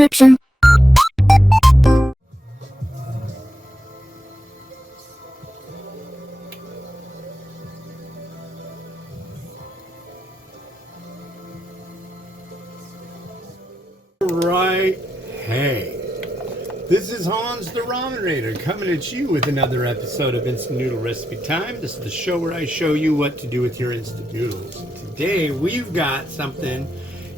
description. Right, hey, this is Hans the Ramen Raider coming at you with another episode of Instant Noodle Recipe Time. This is the show where I show you what to do with your instant noodles. Today we've got something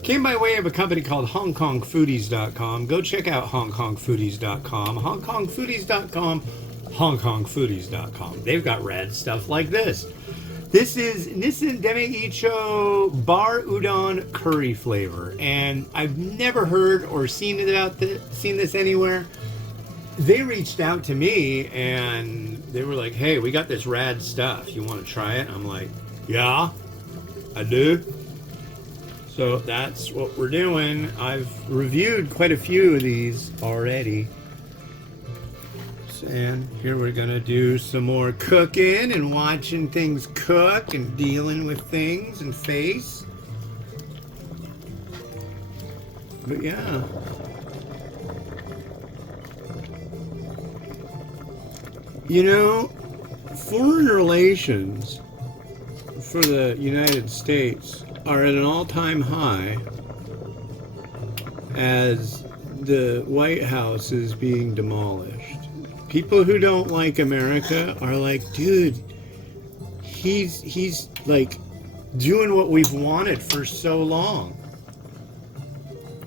came by way of a company called HongKongFoodies.com. Go check out HongKongFoodies.com. HongKongFoodies.com. HongKongFoodies.com. They've got rad stuff like this. This is Nissin Demae Iccho Barr Udon Curry flavor, and I've never heard or seen this anywhere. They reached out to me and they were like, "Hey, we got this rad stuff. You want to try it?" I'm like, "Yeah, I do." So that's what we're doing. I've reviewed quite a few of these already. And here we're gonna do some more cooking and watching things cook and dealing with things and face. But yeah. You know, foreign relations for the United States are at an all-time high as the White House is being demolished. People who don't like America are like, dude, he's like doing what we've wanted for so long.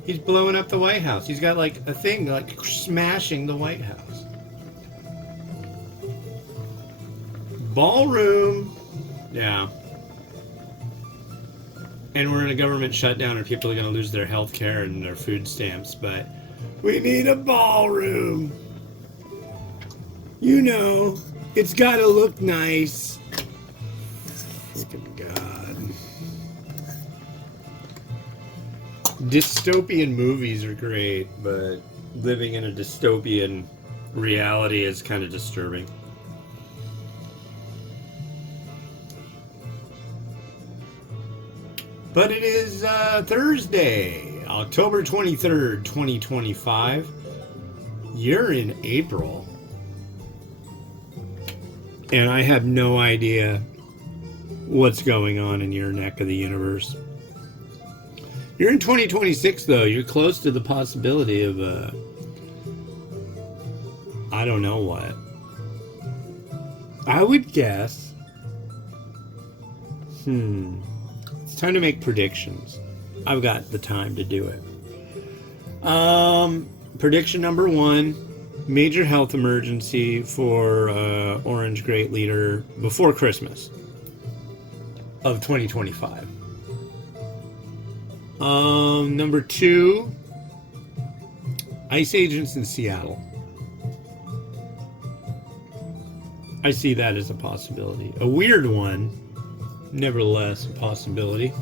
He's blowing up the White House. He's got like a thing like smashing the White House. Ballroom. Yeah. And we're in a government shutdown and people are going to lose their health care and their food stamps, but we need a ballroom. You know, it's got to look nice. Freaking God. Dystopian movies are great, but living in a dystopian reality is kind of disturbing. But it is Thursday, October 23rd, 2025. You're in April. And I have no idea what's going on in your neck of the universe. You're in 2026, though. You're close to the possibility of, I don't know what. I would guess. It's time to make predictions. I've got the time to do it. Prediction number one. Major health emergency for Orange Great Leader before Christmas of 2025. Number two, ICE agents in Seattle. I see that as a possibility. A weird one, nevertheless, a possibility.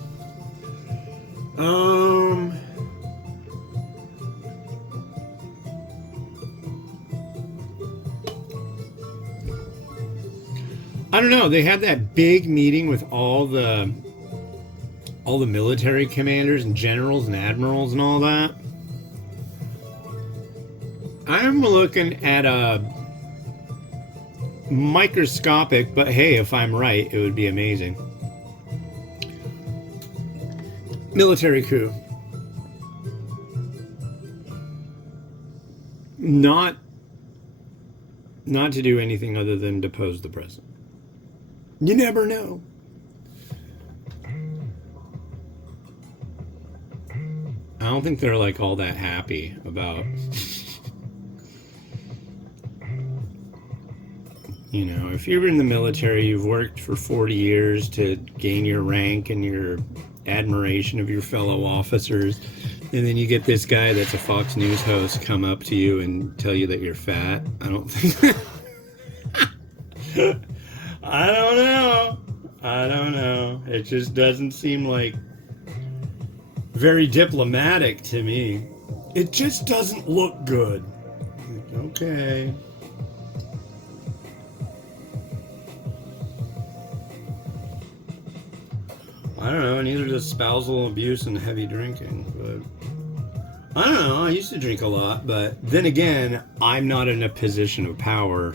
I don't know. They had that big meeting with all the military commanders and generals and admirals and all that. I'm looking at a microscopic, but hey, if I'm right, it would be amazing. Military coup. Not to do anything other than depose the president. You never know. I don't think they're like all that happy about, you know, if you're in the military, you've worked for 40 years to gain your rank and your admiration of your fellow officers, and then you get this guy that's a Fox News host come up to you and tell you that you're fat. I don't think... I don't know. It just doesn't seem like very diplomatic to me. It just doesn't look good. Okay. I don't know, neither does spousal abuse and heavy drinking, but I don't know. I used to drink a lot, but then again, I'm not in a position of power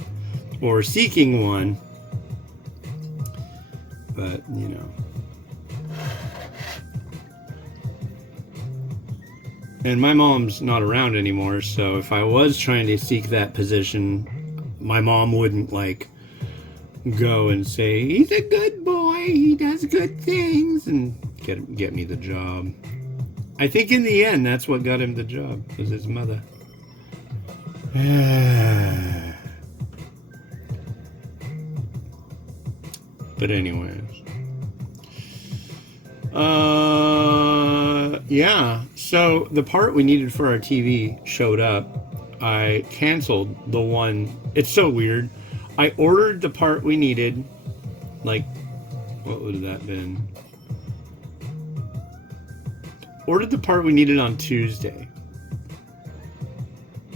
or seeking one. But, you know. And my mom's not around anymore, so if I was trying to seek that position, my mom wouldn't, like, go and say, he's a good boy, he does good things, and get me the job. I think in the end, that's what got him the job, was his mother. But anyways. Yeah. So the part we needed for our TV showed up. I canceled the one. It's so weird. I ordered the part we needed. Like, what would that have been? Ordered the part we needed on Tuesday.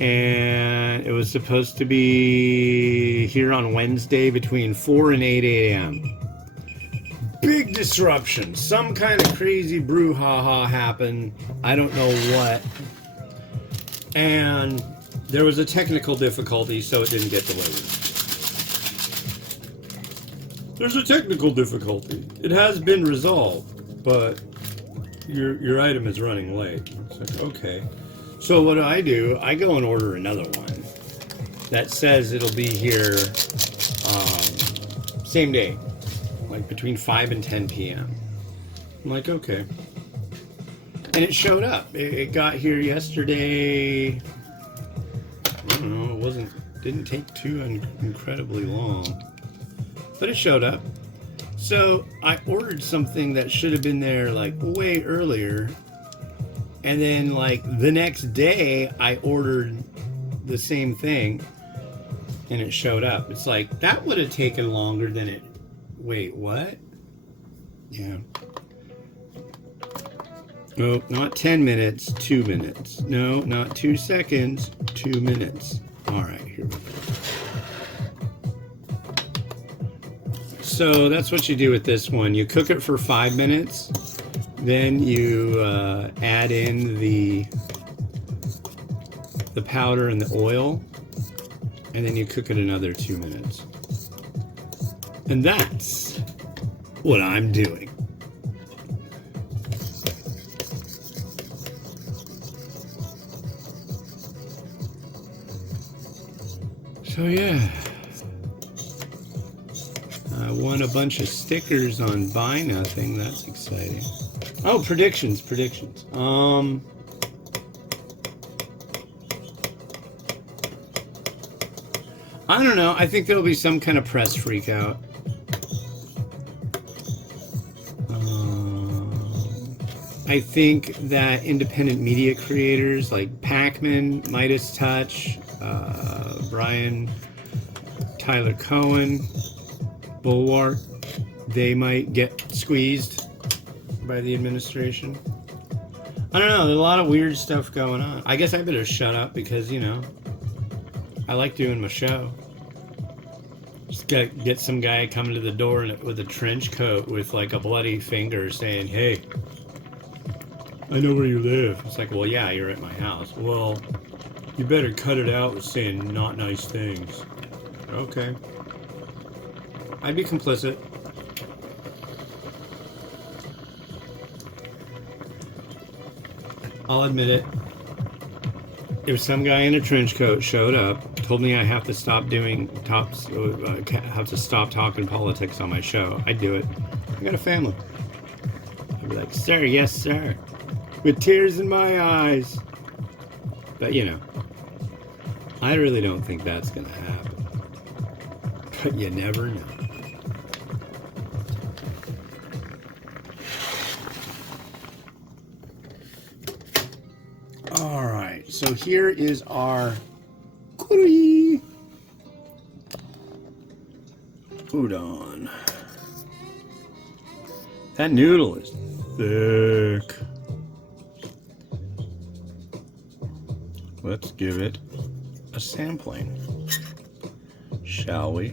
And it was supposed to be here on Wednesday between 4 and 8 a.m. Big disruption. Some kind of crazy brouhaha happened. I don't know what. And there was a technical difficulty, so it didn't get delivered. There's a technical difficulty. It has been resolved, but your item is running late. It's like, okay. So what do? I go and order another one that says it'll be here same day, like between 5 and 10 p.m. I'm like, okay. And it showed up. It got here yesterday. I don't know, didn't take too incredibly long. But it showed up. So I ordered something that should have been there like way earlier. And then like the next day I ordered the same thing and it showed up. It's like, that would have taken longer than it. Wait, what? Yeah. Oh, not 10 minutes, 2 minutes. No, not 2 seconds, 2 minutes. All right, here we go. So that's what you do with this one. You cook it for 5 minutes. Then you add in the powder and the oil. And then you cook it another 2 minutes. And that's what I'm doing. So yeah, I won a bunch of stickers on Buy Nothing. That's exciting. Oh, predictions. I don't know. I think there'll be some kind of press freak out. I think that independent media creators like Pac-Man, Midas Touch, Brian, Tyler Cohen, Bulwark, they might get squeezed by the administration. I don't know. There's a lot of weird stuff going on. I guess I better shut up because, you know, I like doing my show. Just get some guy coming to the door with a trench coat with like a bloody finger saying, hey, I know where you live. It's like, well, yeah, you're at my house. Well, you better cut it out with saying not nice things. Okay. I'd be complicit. I'll admit it. If some guy in a trench coat showed up, told me I have to stop talking politics on my show, I'd do it. I got a family. I'd be like, sir, yes, sir. With tears in my eyes. But, you know, I really don't think that's going to happen. But you never know. All right, so here is our Currry Udon. That noodle is thick. Let's give it a sampling, shall we?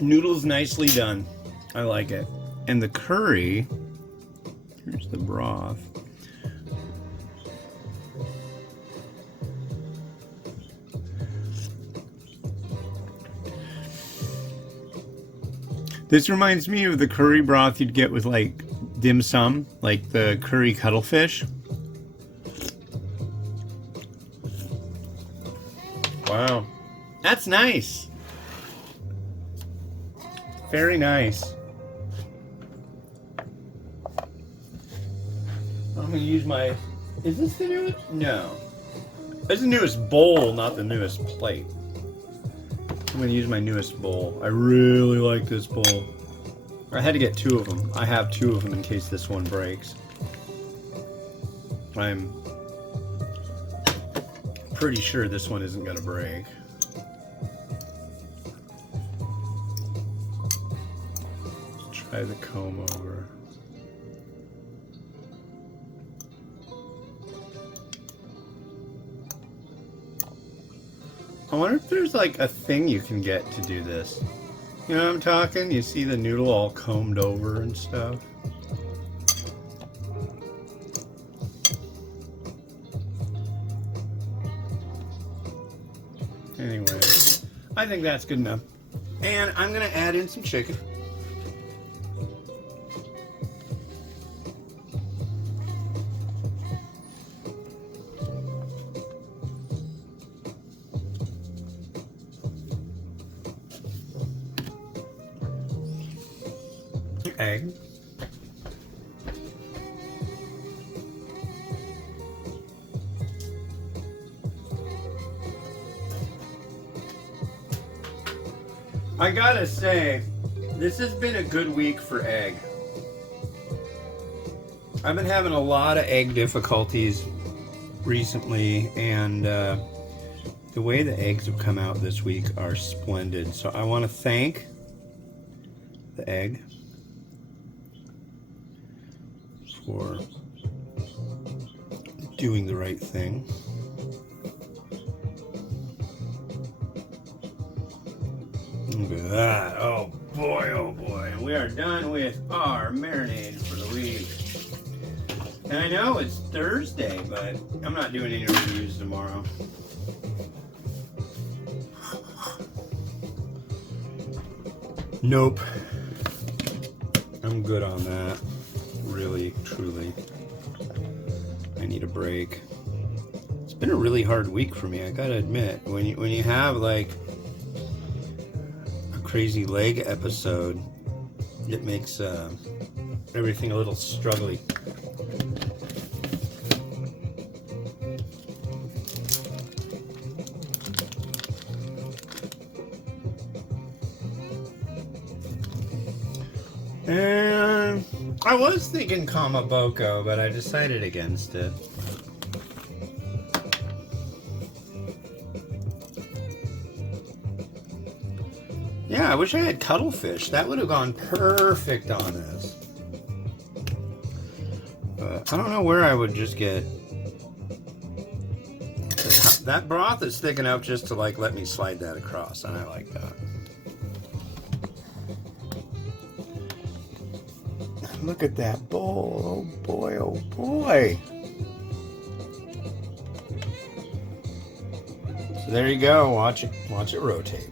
Noodle's nicely done. I like it. And the curry, here's the broth. This reminds me of the curry broth you'd get with like dim sum, like the curry cuttlefish. Wow, that's nice. Very nice. I'm gonna use my, is this the newest? No. It's the newest bowl, not the newest plate. I'm gonna use my newest bowl. I really like this bowl. I had to get 2 of them. I have 2 of them in case this one breaks. I'm pretty sure this one isn't gonna break. Let's try the comb over. I wonder if there's like a thing you can get to do this. You know what I'm talking? You see the noodle all combed over and stuff. Anyway, I think that's good enough. And I'm gonna add in some chicken. Egg. I gotta say, this has been a good week for egg. I've been having a lot of egg difficulties recently, and the way the eggs have come out this week are splendid. So I want to thank the egg for doing the right thing. Look at that. Oh boy, oh boy. And we are done with our marinade for the week. And I know it's Thursday, but I'm not doing any reviews tomorrow. Nope. I'm good on that. Really, truly. I need a break. It's been a really hard week for me, I gotta admit. When you have like a crazy leg episode, it makes everything a little struggly. And I was thinking Kamaboko, but I decided against it. Yeah, I wish I had cuttlefish. That would have gone perfect on this. But I don't know where I would just get... That broth is thick enough just to like let me slide that across, and I like that. Look at that bowl. Oh boy, oh boy. So there you go. Watch it rotate.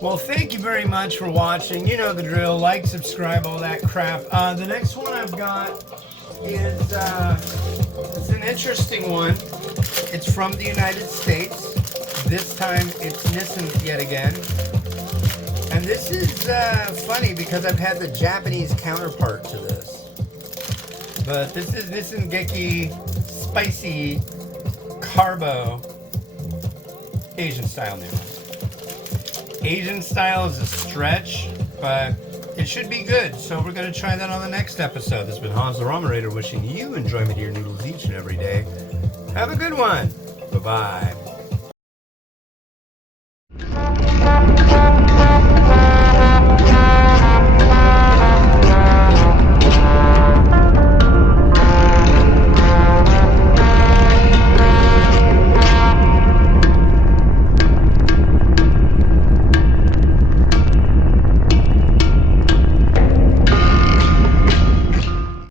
Well, thank you very much for watching. You know the drill. Like, subscribe, all that crap. The next one I've got is it's an interesting one. It's from the United States. This time it's Nissin yet again. And this is funny because I've had the Japanese counterpart to this. But this is Nissin Geki Spicy Carbo Asian style noodles. Asian style is a stretch, but it should be good. So we're going to try that on the next episode. This has been Hans the Ramen Raider wishing you enjoyment of your noodles each and every day. Have a good one. Bye-bye.